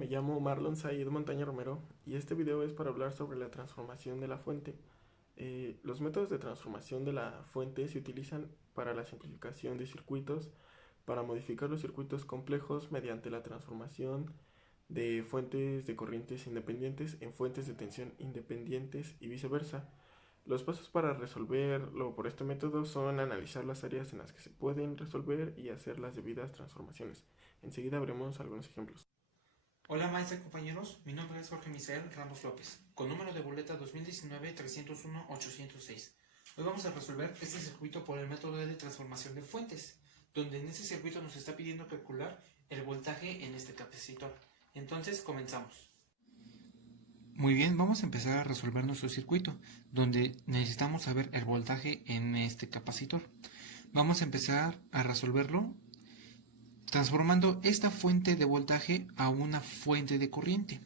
Me llamo Marlon Said Montaña Romero y este video es para hablar sobre la transformación de la fuente. Los métodos de transformación de la fuente se utilizan para la simplificación de circuitos, para modificar los circuitos complejos mediante la transformación de fuentes de corrientes independientes en fuentes de tensión independientes y viceversa. Los pasos para resolverlo por este método son analizar las áreas en las que se pueden resolver y hacer las debidas transformaciones. Enseguida veremos algunos ejemplos. Hola maestra y compañeros, mi nombre es Jorge Misael Ramos López, con número de boleta 2019-301-806. Hoy vamos a resolver este circuito por el método de transformación de fuentes, donde en este circuito nos está pidiendo calcular el voltaje en este capacitor. Entonces comenzamos. Muy bien, vamos a empezar a resolver nuestro circuito, donde necesitamos saber el voltaje en este capacitor. Vamos a empezar a resolverlo transformando esta fuente de voltaje a una fuente de corriente.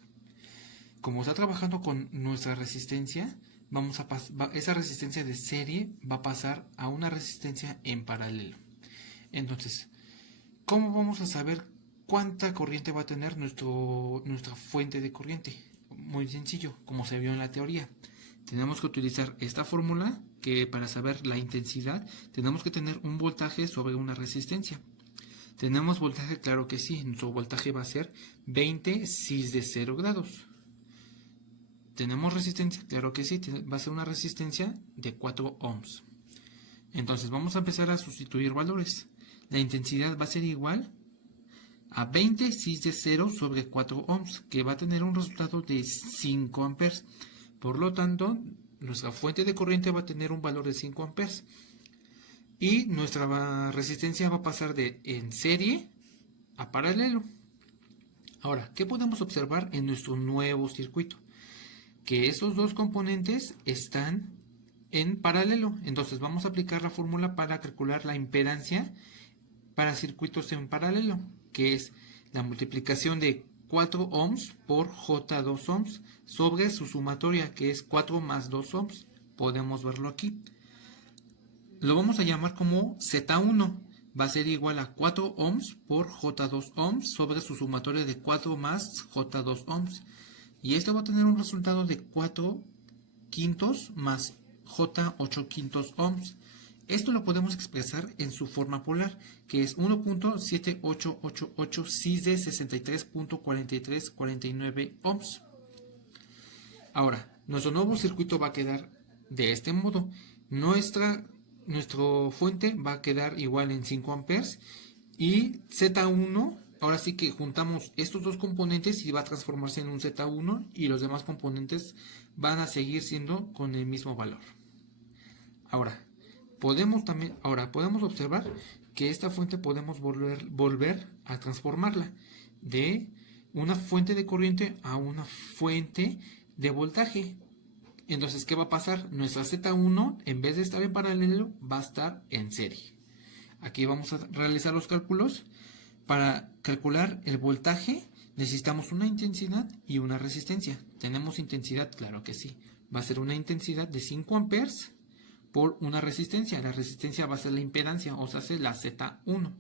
Como está trabajando con nuestra resistencia, esa resistencia de serie va a pasar a una resistencia en paralelo. Entonces, ¿cómo vamos a saber cuánta corriente va a tener nuestra fuente de corriente? Muy sencillo, como se vio en la teoría. Tenemos que utilizar esta fórmula que para saber la intensidad tenemos que tener un voltaje sobre una resistencia. ¿Tenemos voltaje? Claro que sí. Nuestro voltaje va a ser 20 cis de 0 grados. ¿Tenemos resistencia? Claro que sí. Va a ser una resistencia de 4 ohms. Entonces vamos a empezar a sustituir valores. La intensidad va a ser igual a 20 cis de 0 sobre 4 ohms, que va a tener un resultado de 5 amperes. Por lo tanto, nuestra fuente de corriente va a tener un valor de 5 amperes. Y nuestra resistencia va a pasar de en serie a paralelo. Ahora, ¿qué podemos observar en nuestro nuevo circuito? Que esos dos componentes están en paralelo. Entonces vamos a aplicar la fórmula para calcular la impedancia para circuitos en paralelo, que es la multiplicación de 4 ohms por J2 ohms sobre su sumatoria, que es 4 más 2 ohms. Podemos verlo aquí. Lo vamos a llamar como Z1. Va a ser igual a 4 ohms por J2 ohms sobre su sumatoria de 4 más J2 ohms. Y esto va a tener un resultado de 4 quintos más J8 quintos ohms. Esto lo podemos expresar en su forma polar, que es 1.7888 cis de 63.4349 ohms. Ahora, nuestro nuevo circuito va a quedar de este modo. Nuestra fuente va a quedar igual en 5 amperes y Z1, ahora sí que juntamos estos dos componentes y va a transformarse en un Z1 y los demás componentes van a seguir siendo con el mismo valor. Ahora, podemos observar que esta fuente podemos volver a transformarla de una fuente de corriente a una fuente de voltaje. Entonces, ¿qué va a pasar? Nuestra Z1, en vez de estar en paralelo, va a estar en serie. Aquí vamos a realizar los cálculos. Para calcular el voltaje, necesitamos una intensidad y una resistencia. ¿Tenemos intensidad? Claro que sí. Va a ser una intensidad de 5 amperes por una resistencia. La resistencia va a ser la impedancia, o sea, la Z1.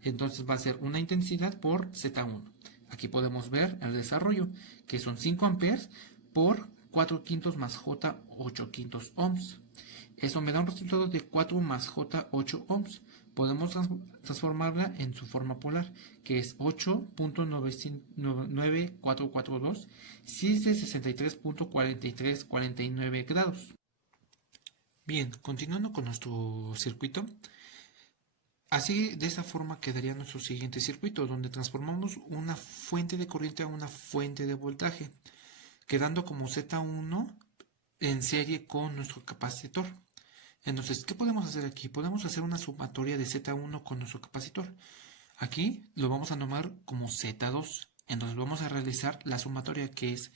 Entonces va a ser una intensidad por Z1. Aquí podemos ver el desarrollo, que son 5 amperes por 4 quintos más J8 quintos ohms. Eso me da un resultado de 4 más J8 ohms. Podemos transformarla en su forma polar, que es 8.9442 cis de 63.4349 grados. Bien, continuando con nuestro circuito, así de esa forma quedaría nuestro siguiente circuito, donde transformamos una fuente de corriente a una fuente de voltaje, quedando como Z1 en serie con nuestro capacitor. Entonces, ¿qué podemos hacer aquí? Podemos hacer una sumatoria de Z1 con nuestro capacitor. Aquí lo vamos a nombrar como Z2. Entonces vamos a realizar la sumatoria, que es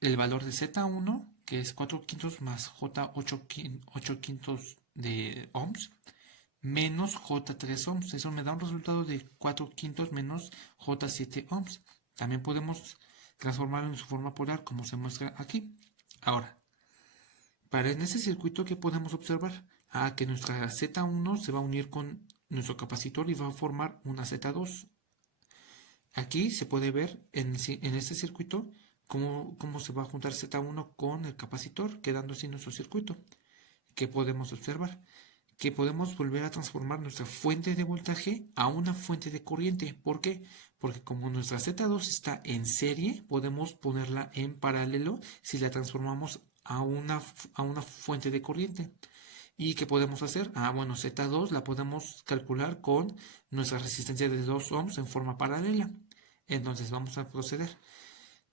el valor de Z1, que es 4 quintos más J8 quintos de ohms, menos J3 ohms. Eso me da un resultado de 4 quintos menos J7 ohms. También podemos transformarlo en su forma polar, como se muestra aquí. Ahora, en ese circuito, ¿qué podemos observar? Que nuestra Z1 se va a unir con nuestro capacitor y va a formar una Z2. Aquí se puede ver en este circuito cómo se va a juntar Z1 con el capacitor, quedando así nuestro circuito. ¿Qué podemos observar? Que podemos volver a transformar nuestra fuente de voltaje a una fuente de corriente. ¿Por qué? Porque como nuestra Z2 está en serie, podemos ponerla en paralelo si la transformamos a una fuente de corriente. ¿Y qué podemos hacer? Bueno, Z2 la podemos calcular con nuestra resistencia de 2 ohms en forma paralela. Entonces vamos a proceder.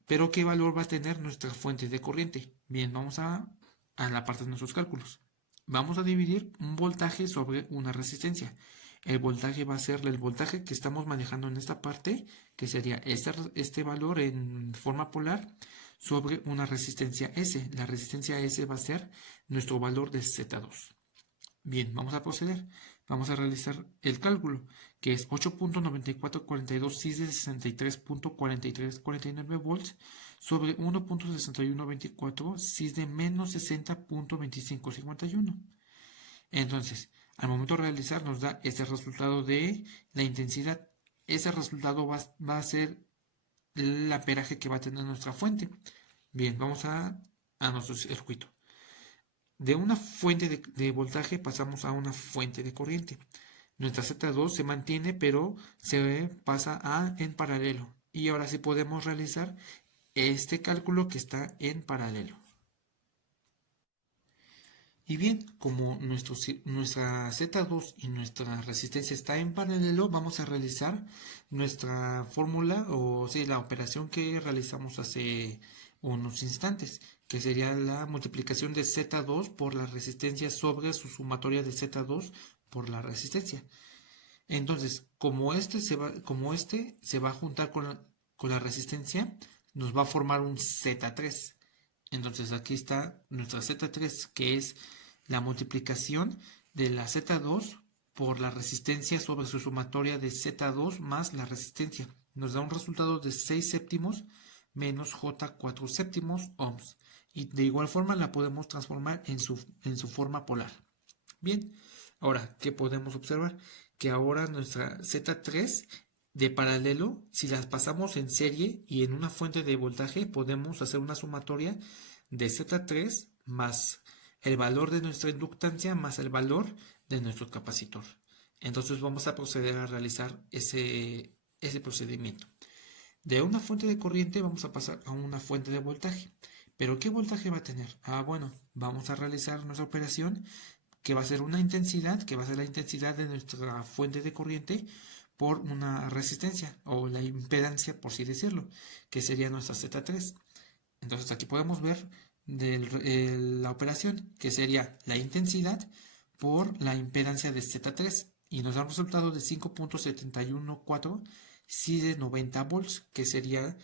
¿Pero qué valor va a tener nuestra fuente de corriente? Bien, vamos a la parte de nuestros cálculos. Vamos a dividir un voltaje sobre una resistencia. El voltaje va a ser el voltaje que estamos manejando en esta parte, que sería este valor en forma polar, sobre una resistencia S. La resistencia S va a ser nuestro valor de Z2. Bien, vamos a proceder. Vamos a realizar el cálculo, que es 8.9442 cis de 63.4349 volts sobre 1.6124 cis de menos 60.2551. Entonces, al momento de realizar nos da este resultado de la intensidad. Ese resultado va a ser el amperaje que va a tener nuestra fuente. Bien, vamos a nuestro circuito. De una fuente de voltaje pasamos a una fuente de corriente. Nuestra Z2 se mantiene, pero se pasa en paralelo. Y ahora sí podemos realizar este cálculo que está en paralelo. Y bien, como nuestra Z2 y nuestra resistencia está en paralelo, vamos a realizar nuestra fórmula, o sí, la operación que realizamos hace unos instantes, que sería la multiplicación de Z2 por la resistencia sobre su sumatoria de Z2 por la resistencia. Entonces, como este se va a juntar con la resistencia, nos va a formar un Z3. Entonces aquí está nuestra Z3, que es la multiplicación de la Z2 por la resistencia sobre su sumatoria de Z2 más la resistencia. Nos da un resultado de 6 séptimos menos J4 séptimos ohms. Y de igual forma la podemos transformar en su forma polar. Bien, ahora, ¿qué podemos observar? Que ahora nuestra Z3 de paralelo, si las pasamos en serie y en una fuente de voltaje, podemos hacer una sumatoria de Z3 más el valor de nuestra inductancia más el valor de nuestro capacitor. Entonces vamos a proceder a realizar ese procedimiento. De una fuente de corriente vamos a pasar a una fuente de voltaje. ¿Pero qué voltaje va a tener? Bueno, vamos a realizar nuestra operación, que va a ser una intensidad, que va a ser la intensidad de nuestra fuente de corriente por una resistencia, o la impedancia, por así decirlo, que sería nuestra Z3. Entonces aquí podemos ver la operación, que sería la intensidad por la impedancia de Z3, y nos da un resultado de 5.714 cis de 90 volts, que sería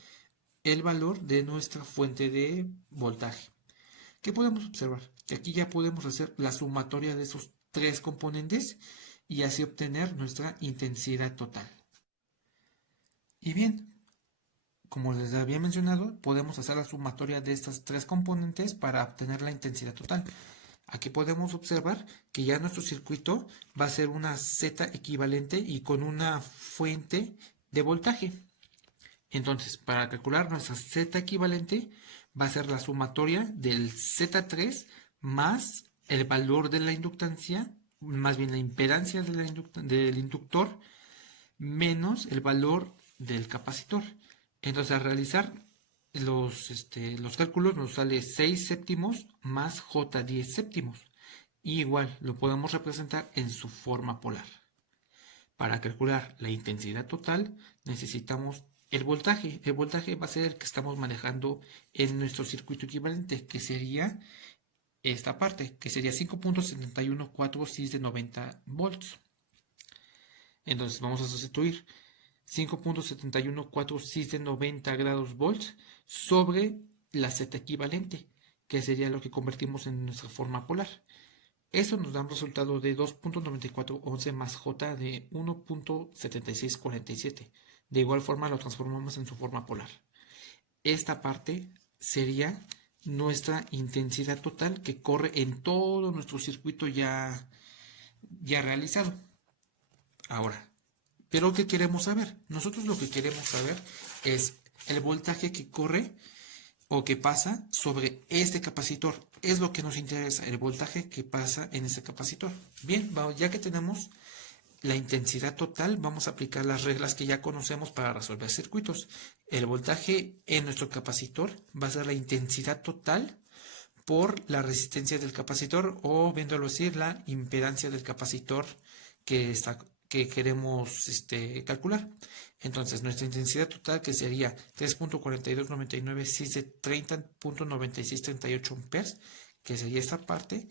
el valor de nuestra fuente de voltaje. ¿Qué podemos observar? Que aquí ya podemos hacer la sumatoria de esos tres componentes y así obtener nuestra intensidad total. Y bien, como les había mencionado, podemos hacer la sumatoria de estas tres componentes para obtener la intensidad total. Aquí podemos observar que ya nuestro circuito va a ser una Z equivalente y con una fuente de voltaje. Entonces, para calcular nuestra Z equivalente, va a ser la sumatoria del Z3 más el valor de la inductancia, más bien la impedancia del inductor, menos el valor del capacitor. Entonces, al realizar los cálculos nos sale 6 séptimos más J10 séptimos. Y igual lo podemos representar en su forma polar. Para calcular la intensidad total necesitamos el voltaje. El voltaje va a ser el que estamos manejando en nuestro circuito equivalente, que sería esta parte, que sería 5.714 cis de 90 volts. Entonces vamos a sustituir 5.714 cis de 90 grados volts sobre la Z equivalente, que sería lo que convertimos en nuestra forma polar. Eso nos da un resultado de 2.9411 más J de 1.7647. De igual forma lo transformamos en su forma polar. Esta parte sería nuestra intensidad total que corre en todo nuestro circuito ya realizado. Ahora, Pero ¿qué queremos saber? Nosotros lo que queremos saber es el voltaje que corre o que pasa sobre este capacitor. Es lo que nos interesa, el voltaje que pasa en este capacitor. Bien, ya que tenemos la intensidad total, vamos a aplicar las reglas que ya conocemos para resolver circuitos. El voltaje en nuestro capacitor va a ser la intensidad total por la resistencia del capacitor, o viéndolo así, la impedancia del capacitor que queremos calcular. Entonces, nuestra intensidad total, que sería 3.4299 cis de 30.9638 amperes, que sería esta parte,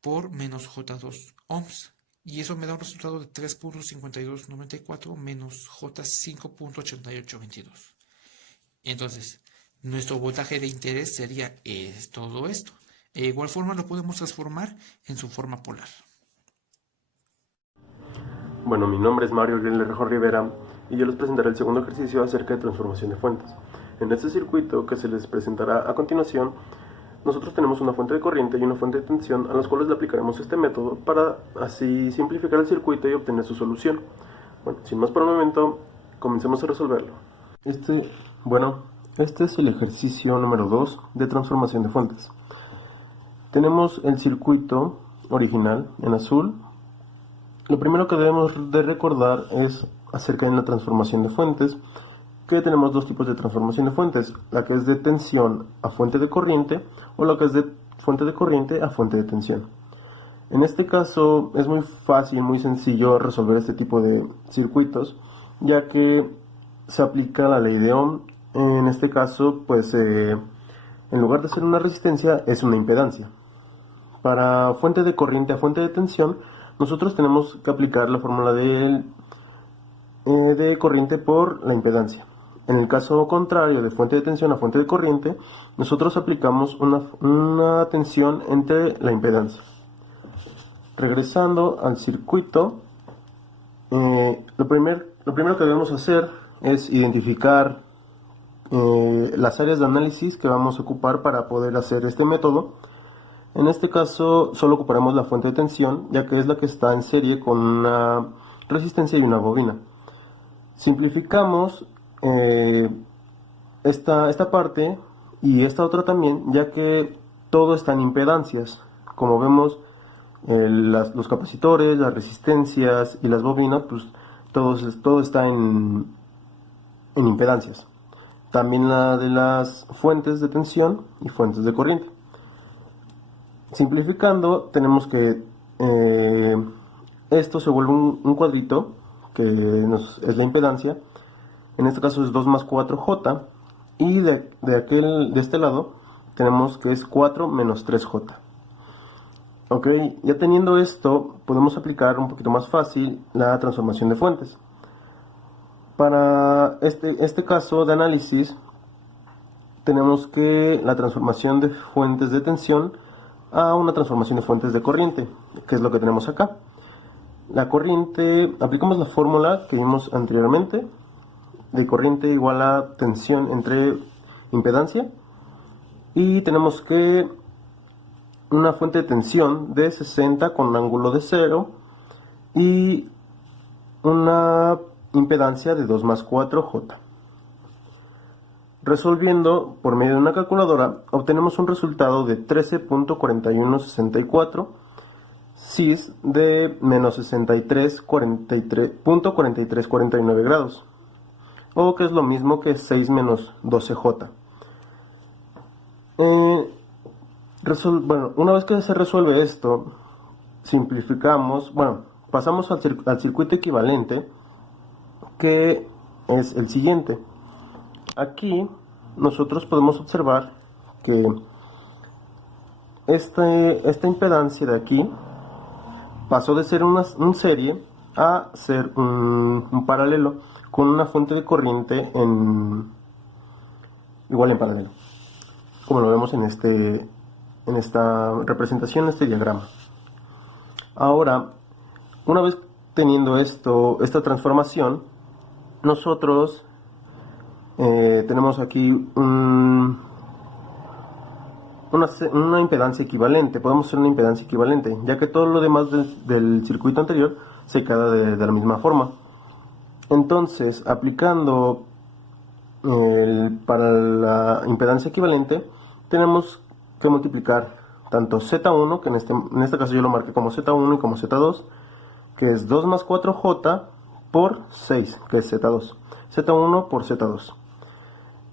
por menos J2 ohms. Y eso me da un resultado de 3.5294 menos J5.8822. Entonces, nuestro voltaje de interés sería todo esto. De igual forma lo podemos transformar en su forma polar. Bueno, mi nombre es Mario Rejón Rivera y yo les presentaré el segundo ejercicio acerca de transformación de fuentes. En este circuito que se les presentará a continuación, nosotros tenemos una fuente de corriente y una fuente de tensión a las cuales le aplicaremos este método para así simplificar el circuito y obtener su solución. Bueno, sin más por el momento, comencemos a resolverlo. Este es el ejercicio número 2 de transformación de fuentes. Tenemos el circuito original en azul. Lo primero que debemos de recordar es acerca de la transformación de fuentes, que tenemos dos tipos de transformación de fuentes, la que es de tensión a fuente de corriente o la que es de fuente de corriente a fuente de tensión. En este caso es muy fácil, muy sencillo resolver este tipo de circuitos, ya que se aplica la ley de Ohm. En este caso, pues en lugar de ser una resistencia, es una impedancia. Para fuente de corriente a fuente de tensión, nosotros tenemos que aplicar la fórmula de corriente por la impedancia. En el caso contrario, de fuente de tensión a fuente de corriente, nosotros aplicamos una tensión entre la impedancia. Regresando al circuito, lo primero que debemos hacer es identificar las áreas de análisis que vamos a ocupar para poder hacer este método. En este caso solo ocuparemos la fuente de tensión, ya que es la que está en serie con una resistencia y una bobina. Simplificamos esta parte y esta otra también, ya que todo está en impedancias. Como vemos, los capacitores, las resistencias y las bobinas, pues todo está en impedancias. También la de las fuentes de tensión y fuentes de corriente. Simplificando, tenemos que esto se vuelve un cuadrito, que es la impedancia. En este caso es 2 más 4J, y de este lado tenemos que es 4 menos 3J. Ok, ya teniendo esto, podemos aplicar un poquito más fácil la transformación de fuentes. Para este caso de análisis, tenemos que la transformación de fuentes de tensión a una transformación de fuentes de corriente, que es lo que tenemos acá. La corriente, aplicamos la fórmula que vimos anteriormente, de corriente igual a tensión entre impedancia, y tenemos que una fuente de tensión de 60 con ángulo de 0 y una impedancia de 2 más 4J. Resolviendo por medio de una calculadora, obtenemos un resultado de 13.4164 cis de menos 63.4349 grados, o que es lo mismo que 6 menos 12J. Una vez que se resuelve esto, simplificamos, pasamos al circuito equivalente, que es el siguiente. Aquí nosotros podemos observar que esta impedancia de aquí pasó de ser una serie a ser un paralelo con una fuente de corriente igual en paralelo, como lo vemos en esta representación, este diagrama. Ahora, una vez teniendo esta transformación, nosotros tenemos aquí una impedancia equivalente. Podemos hacer una impedancia equivalente, ya que todo lo demás del circuito anterior se queda de la misma forma. Entonces, aplicando para la impedancia equivalente, tenemos que multiplicar tanto Z1, que en este caso yo lo marqué como Z1 y como Z2, que es 2 más 4J por 6, que es Z2. Z1 por Z2.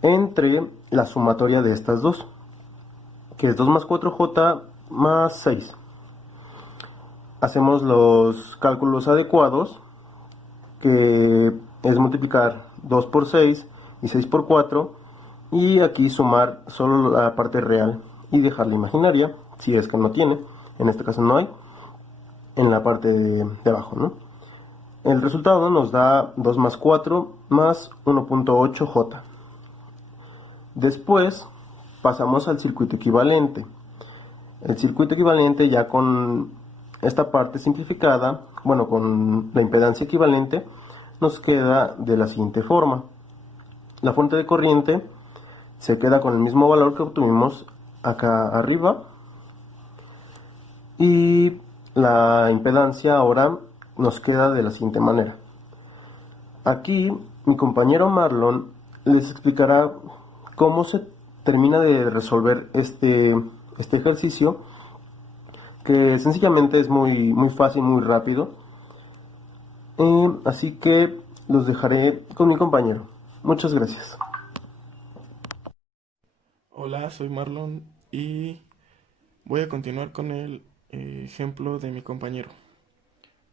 Entre la sumatoria de estas dos, que es 2 más 4J más 6. Hacemos los cálculos adecuados, que es multiplicar 2 por 6 y 6 por 4, y aquí sumar solo la parte real y dejar la imaginaria, si es que no tiene, en este caso no hay, en la parte de abajo, ¿no? El resultado nos da 2 más 4 más 1.8J. Después pasamos al circuito equivalente. El circuito equivalente, ya con esta parte simplificada, bueno, con la impedancia equivalente, nos queda de la siguiente forma. La fuente de corriente se queda con el mismo valor que obtuvimos acá arriba, y la impedancia ahora nos queda de la siguiente manera. Aquí mi compañero Marlon les explicará cómo se termina de resolver este ejercicio, que sencillamente es muy fácil, muy rápido. Así que los dejaré con mi compañero. Muchas gracias. Hola, soy Marlon y voy a continuar con el ejemplo de mi compañero.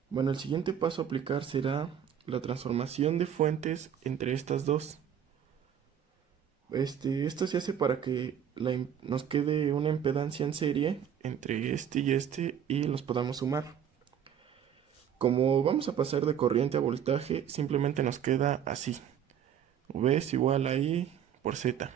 Bueno, el siguiente paso a aplicar será la transformación de fuentes entre estas dos. Esto se hace para que nos quede una impedancia en serie entre este y los podamos sumar. Como vamos a pasar de corriente a voltaje, simplemente nos queda así. V es igual a I por Z.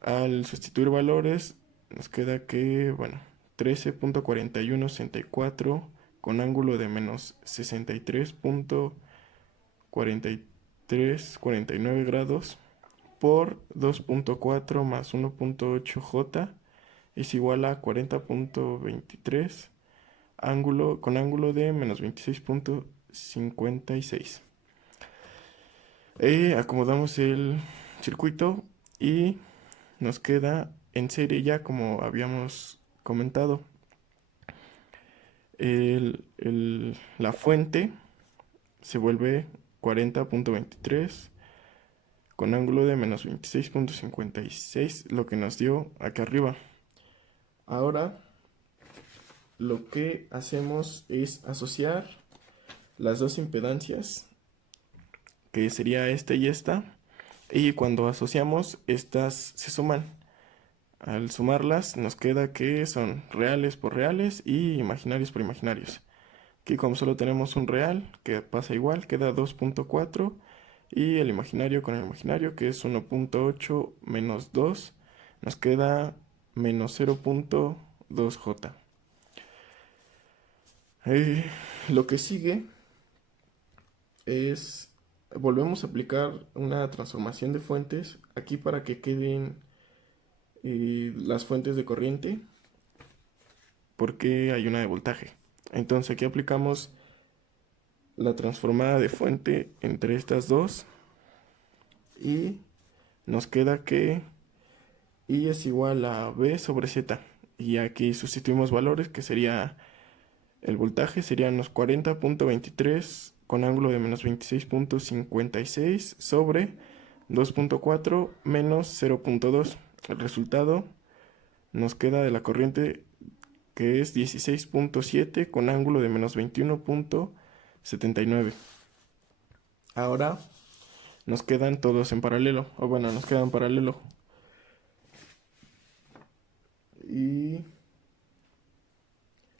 Al sustituir valores, nos queda que, bueno, 13.4164 con ángulo de menos 63.4349 grados por 2.4 más 1.8J es igual a 40.23 con ángulo de menos 26.56. Acomodamos el circuito y nos queda en serie ya, como habíamos comentado. La fuente se vuelve 40.23 con ángulo de menos 26.56, lo que nos dio acá arriba. Ahora lo que hacemos es asociar las dos impedancias, que sería esta y esta, y cuando asociamos estas se suman. Al sumarlas nos queda que son reales por reales y imaginarios por imaginarios. Aquí, como solo tenemos un real que pasa igual, queda 2.4, y el imaginario con el imaginario, que es 1.8 menos 2, nos queda menos 0.2J. Lo que sigue es, volvemos a aplicar una transformación de fuentes aquí para que queden las fuentes de corriente, porque hay una de voltaje. Entonces aquí aplicamos la transformada de fuente entre estas dos y nos queda que I es igual a V sobre Z, y aquí sustituimos valores, que sería el voltaje serían los 40.23 con ángulo de menos 26.56 sobre 2.4 menos 0.2. El resultado nos queda de la corriente, que es 16.7 con ángulo de menos 21.79. Ahora nos quedan todos en paralelo, o bueno, nos quedan en paralelo. Y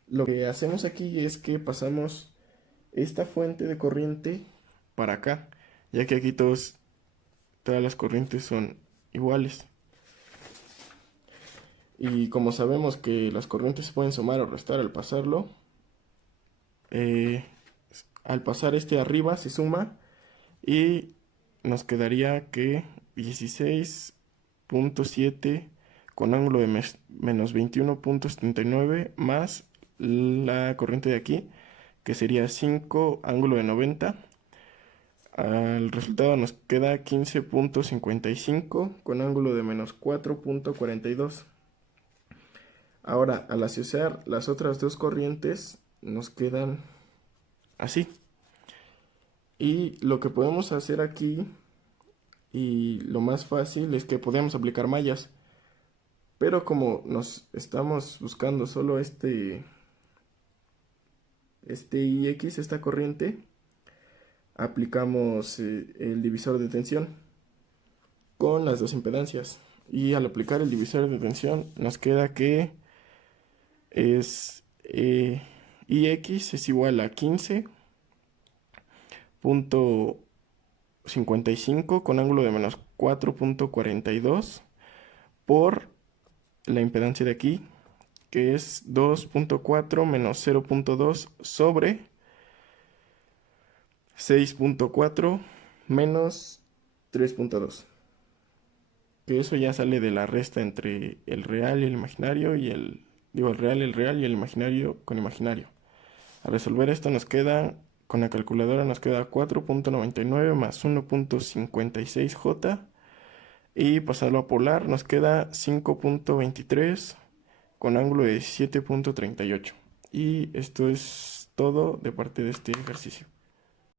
lo que hacemos aquí es que pasamos esta fuente de corriente para acá, ya que aquí todas las corrientes son iguales. Y como sabemos que las corrientes se pueden sumar o restar al pasarlo, al pasar este arriba se suma y nos quedaría que 16.7 con ángulo de menos 21.79 más la corriente de aquí, que sería 5 ángulo de 90. Al resultado nos queda 15.55 con ángulo de menos 4.42. Ahora, al asociar las otras dos corrientes, nos quedan así. Y lo que podemos hacer aquí, y lo más fácil, es que podemos aplicar mallas. Pero como nos estamos buscando solo este IX, esta corriente, aplicamos el divisor de tensión con las dos impedancias. Y al aplicar el divisor de tensión nos queda que es IX es igual a 15.55 con ángulo de menos 4.42 por la impedancia de aquí, que es 2.4 menos 0.2 sobre 6.4 menos 3.2. Que eso ya sale de la resta entre el real y el imaginario y el real y el imaginario con imaginario. Al resolver esto nos queda, con la calculadora nos queda 4.99 más 1.56J, y pasarlo a polar nos queda 5.23 con ángulo de 7.38. Y esto es todo de parte de este ejercicio.